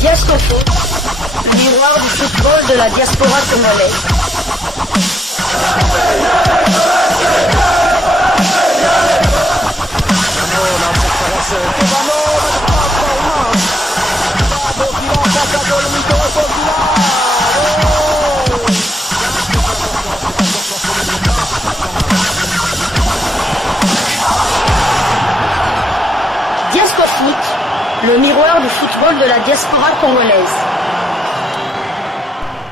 Diascofoot, le miroir du football de la diaspora congolaise. Diascofoot, le miroir du football de la diaspora congolaise.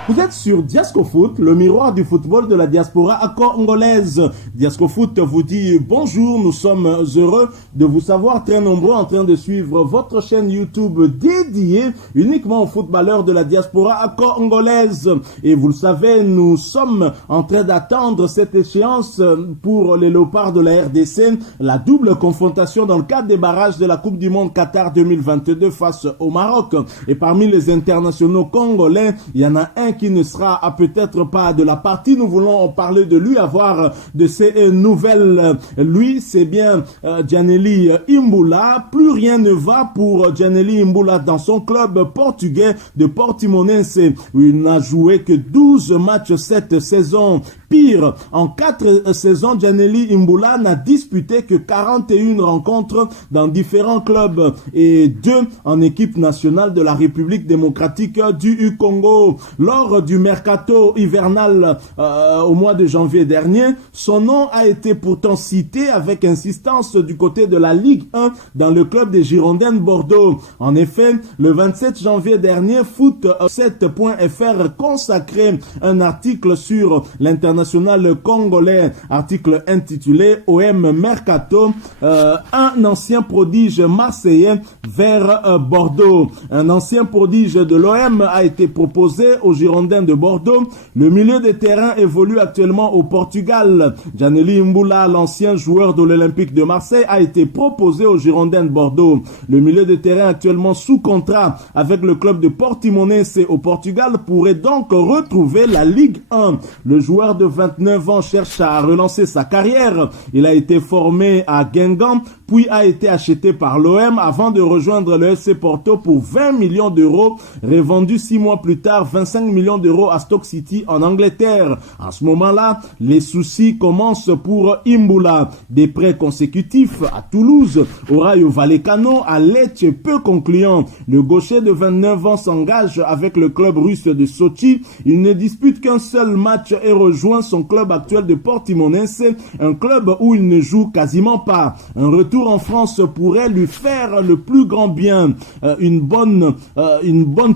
Vous êtes sur Diascofoot, le miroir du football de la diaspora congolaise. Diascofoot vous dit bonjour, nous sommes heureux de vous savoir très nombreux en train de suivre votre chaîne YouTube dédiée uniquement aux footballeurs de la diaspora congolaise. Et vous le savez, nous sommes en train d'attendre cette échéance pour les léopards de la RDC, la double confrontation dans le cadre des barrages de la Coupe du Monde Qatar 2022 face au Maroc. Et parmi les internationaux congolais, il y en a un qui ne sera peut-être pas de la partie. Nous voulons parler de lui, avoir de ses nouvelles. Lui, c'est bien Gianelli Imbula. Plus rien ne va pour Gianelli Imbula dans son club portugais de Portimonense. Il n'a joué que 12 matchs cette saison. Pire, en 4 saisons, Gianelli Imbula n'a disputé que 41 rencontres dans différents clubs et 2 en équipe nationale de la République démocratique du Congo. Lors du mercato hivernal au mois de janvier dernier, son nom a été pourtant cité avec insistance du côté de la Ligue 1 dans le club des Girondins de Bordeaux. En effet, le 27 janvier dernier, Foot7.fr consacrait un article sur l'international congolais, article intitulé OM Mercato, un ancien prodige marseillais vers Bordeaux. Un ancien prodige de l'OM a été proposé aux Girondins de Bordeaux. Le milieu de terrain évolue actuellement au Portugal. Gianelli Imbula, l'ancien joueur de l'Olympique de Marseille, a été proposé aux Girondins de Bordeaux. Le milieu de terrain actuellement sous contrat avec le club de Portimonense au Portugal pourrait donc retrouver la Ligue 1. Le joueur de 29 ans cherche à relancer sa carrière. Il a été formé à Guingamp, puis a été acheté par l'OM avant de rejoindre le FC Porto pour 20 millions d'euros, revendu 6 mois plus tard 25 millions d'euros à Stoke City en Angleterre. À ce moment-là, les soucis commencent pour Imbula. Des prêts consécutifs à Toulouse, au Rayo Vallecano, à Lecce peu concluants. Le gaucher de 29 ans s'engage avec le club russe de Sochi. Il ne dispute qu'un seul match et rejoint son club actuel de Portimonense, un club où il ne joue quasiment pas. Un retour en France pourrait lui faire le plus grand bien. Une bonne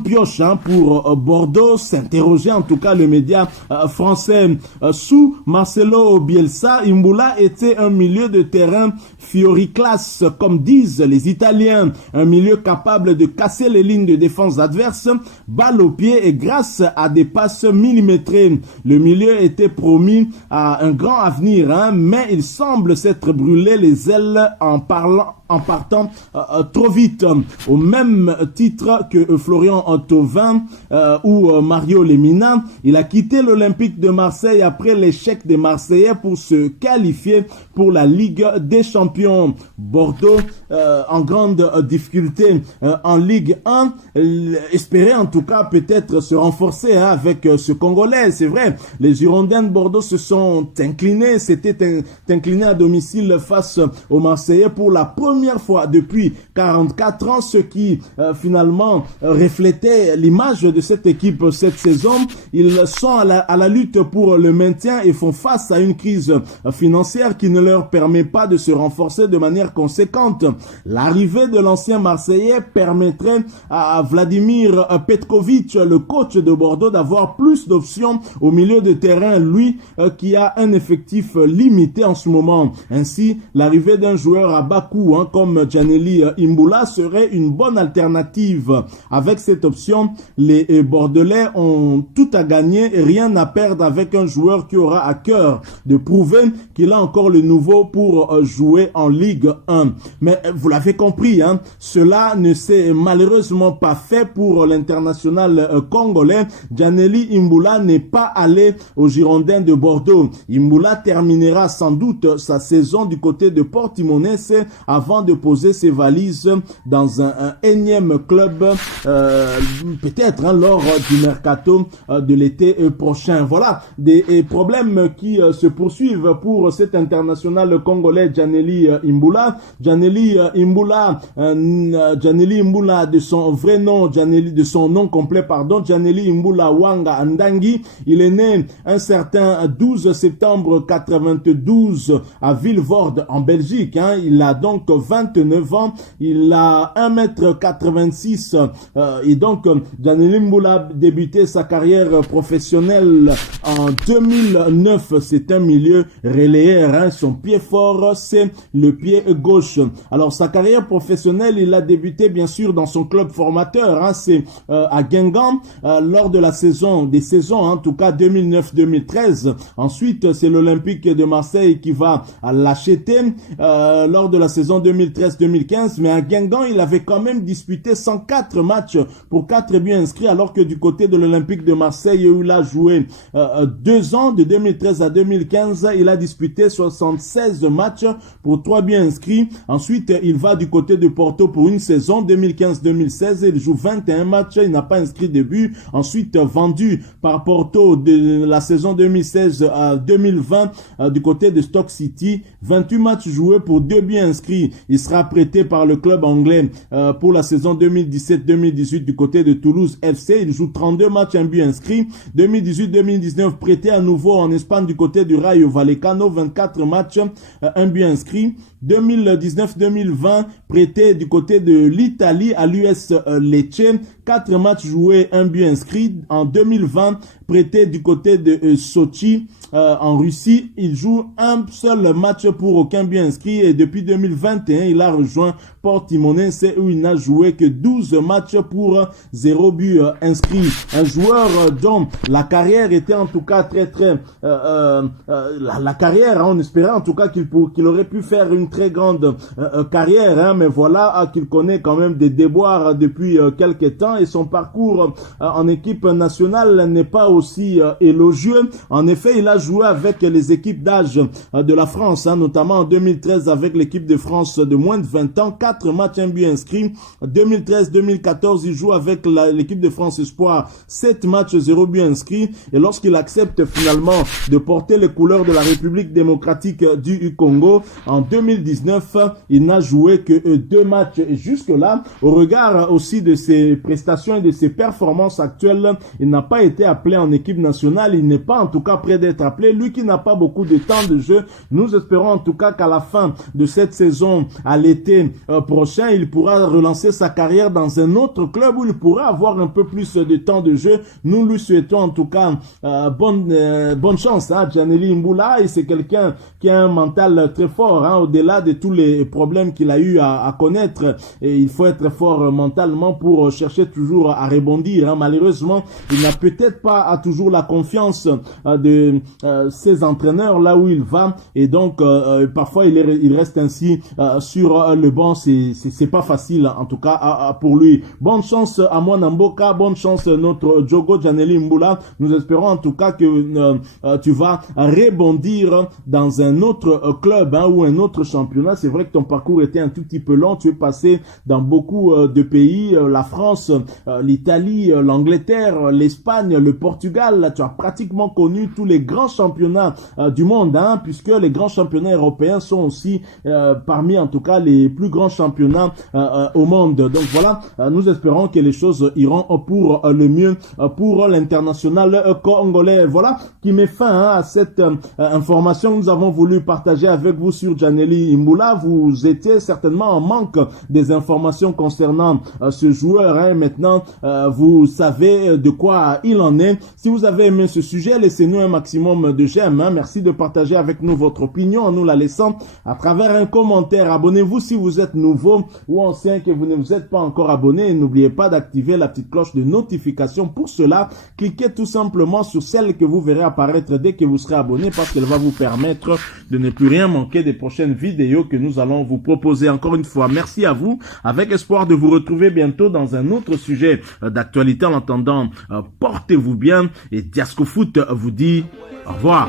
pioche pour Bordeaux, s'interrogeait en tout cas le média français. Sous Marcelo Bielsa, Imbula était un milieu de terrain fioriclasse, comme disent les Italiens. Un milieu capable de casser les lignes de défense adverses, balle au pied et grâce à des passes millimétrées. Le milieu était promis à un grand avenir, mais il semble s'être brûlé les ailes en partant trop vite. Au même titre que Florian Thauvin ou Mario Lemina, il a quitté l'Olympique de Marseille après l'échec des Marseillais pour se qualifier pour la Ligue des Champions. Bordeaux en grande difficulté en Ligue 1, espérait en tout cas peut-être se renforcer avec ce Congolais. C'est vrai, les Girondins de Bordeaux se sont inclinés, s'étaient inclinés à domicile face aux Marseillais pour la première fois depuis 44 ans, ce qui finalement reflétait l'image de cette équipe cette saison. Ils sont à la lutte pour le maintien et font face à une crise financière qui ne leur permet pas de se renforcer de manière conséquente. L'arrivée de l'ancien Marseillais permettrait à Vladimir Petkovic, le coach de Bordeaux, d'avoir plus d'options au milieu de terrain, lui qui a un effectif limité en ce moment. Ainsi, l'arrivée d'un joueur à bas coût comme Gianelli Imbula serait une bonne alternative. Avec cette option, les Bordelais ont tout à gagner et rien à perdre avec un joueur qui aura à cœur de prouver qu'il a encore le nouveau pour jouer en Ligue 1. Mais vous l'avez compris, cela ne s'est malheureusement pas fait pour l'international congolais. Gianelli Imbula n'est pas allé aux Girondins de Bordeaux. Imbula terminera sans doute sa saison du côté de Portimonense avant avant de poser ses valises dans un énième club, peut-être lors du mercato de l'été prochain. Voilà des problèmes qui se poursuivent pour cet international congolais Djaneli Imbula. Djaneli Imbula, de son vrai nom, de son nom complet, pardon, Djaneli Imbula Wanga Ndangi. Il est né un certain 12 septembre 92 à Vilvoorde en Belgique. Il a donc 29 ans. Il a 1m86 et donc Djaneli Imbula a débuté sa carrière professionnelle en 2009. C'est un milieu relayeur. Son pied fort, c'est le pied gauche. Alors sa carrière professionnelle, il a débuté bien sûr dans son club formateur. C'est à Guingamp lors de la saison, en tout cas 2009-2013. Ensuite, c'est l'Olympique de Marseille qui va l'acheter lors de la saison 2013-2015. Mais à Guingamp, il avait quand même disputé 104 matchs pour 4 buts inscrits, alors que du côté de l'Olympique de Marseille, où il a joué 2 ans, de 2013 à 2015, il a disputé 76 matchs pour 3 buts inscrits. Ensuite, il va du côté de Porto pour une saison, 2015-2016, il joue 21 matchs, il n'a pas inscrit de but. Ensuite, vendu par Porto de la saison 2016 à 2020 du côté de Stoke City, 28 matchs joués pour 2 buts inscrits. Il sera prêté par le club anglais pour la saison 2017-2018 du côté de Toulouse FC. Il joue 32 matchs, 1 but inscrit. 2018-2019, prêté à nouveau en Espagne du côté du Rayo Vallecano, 24 matchs, 1 but inscrit. 2019-2020, prêté du côté de l'Italie à l'US Lecce, 4 matchs joués, 1 but inscrit. En 2020, prêté du côté de Sochi en Russie, il joue un seul match pour aucun but inscrit, et depuis 2021, il a rejoint Portimonense où il n'a joué que 12 matchs pour 0 but inscrit. Un joueur dont la carrière était en tout cas la carrière, on espérait en tout cas qu'il aurait pu faire une très grande carrière, mais voilà qu'il connaît quand même des déboires depuis quelques temps, et son parcours en équipe nationale n'est pas aussi élogieux. En effet, il a joué avec les équipes d'âge de la France, notamment en 2013 avec l'équipe de France de moins de 20 ans, 4 matchs, 1 but inscrit. 2013-2014, il joue avec l'équipe de France Espoir, 7 matchs, 0 but inscrit. Et lorsqu'il accepte finalement de porter les couleurs de la République démocratique du Congo, en 2019, il n'a joué que 2 matchs. Et jusque-là, au regard aussi de ses prestations et de ses performances actuelles, il n'a pas été appelé en équipe nationale. Il n'est pas en tout cas prêt d'être appelé. Lui qui n'a pas beaucoup de temps de jeu, nous espérons en tout cas qu'à la fin de cette saison, à l'été prochain, il pourra relancer sa carrière dans un autre club où il pourra avoir un peu plus de temps de jeu. Nous lui souhaitons en tout cas bonne chance à Djaneli Imbula, et c'est quelqu'un qui a un mental très fort, au-delà de tous les problèmes qu'il a eu à connaître, et il faut être fort mentalement pour chercher toujours à rebondir. Malheureusement, il n'a peut-être pas toujours la confiance de ses entraîneurs là où il va, et donc parfois il reste ainsi sur le banc. C'est pas facile en tout cas pour lui. Bonne chance à Mwana Mboka, bonne chance notre Djogo Djaneli Imbula. Nous espérons en tout cas que tu vas rebondir dans un autre club ou un autre championnat. C'est vrai que ton parcours était un tout petit peu long. Tu es passé dans beaucoup de pays, la France, l'Italie, l'Angleterre, l'Espagne, le Portugal. Tu as pratiquement connu tous les grands championnats du monde, puisque les grands championnats européens sont aussi parmi en tout cas les plus grands championnats au monde. Donc voilà, nous espérons que les choses iront pour le mieux pour l'international congolais. Voilà qui met fin à cette information que nous avons voulu partager avec vous sur Djaneli Imbula. Vous étiez certainement en manque des informations concernant ce joueur. Maintenant, vous savez de quoi il en est. Si vous avez aimé ce sujet, laissez-nous un maximum de j'aime. Merci de partager avec nous votre opinion en nous la laissant à travers un commentaire. Abonnez-vous si vous êtes nouveau ou ancien que vous ne vous êtes pas encore abonné. N'oubliez pas d'activer la petite cloche de notification. Pour cela, cliquez tout simplement sur celle que vous verrez apparaître dès que vous serez abonné, parce qu'elle va vous permettre de ne plus rien manquer des prochaines vidéos que nous allons vous proposer. Encore une fois, merci à vous, avec espoir de vous retrouver bientôt dans un autre sujet d'actualité. En attendant, portez-vous bien, et Diasco Foot vous dit au revoir.